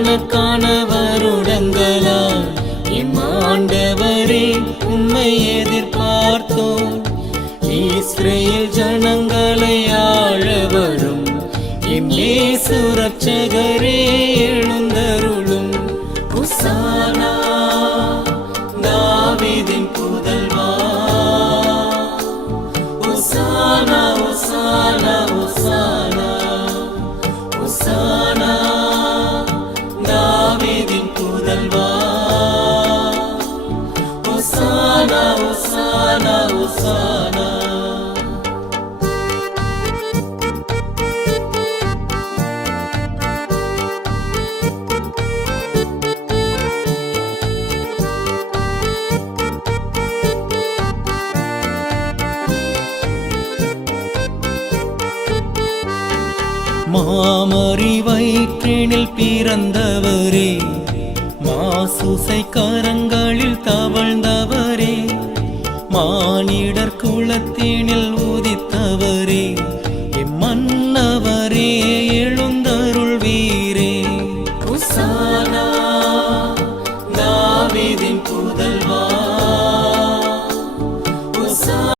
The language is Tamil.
கோடிக்கணக்கான வருடங்களால் எம் ஆண்டவரே உம்மை எதிர்பார்த்தோம். இஸ்ரேல் ஜனங்களை ஆள வரும் எம் இயேசு இரட்சகரே எழுந்தருளும். ஹோசானா தாவீதின் புதல்வா, ஹோசானா ஹோசானா ஹோசானா ஹோசானா தாவீதின் புதல்வா, ஹோசானா ஹோசானா ஹோசானா. மாமரி வயிற்றினில் பிறந்தவரே, மாசூசை கரங்களில் தவழ்ந்தவரே, மானிடர் குலத்தினில்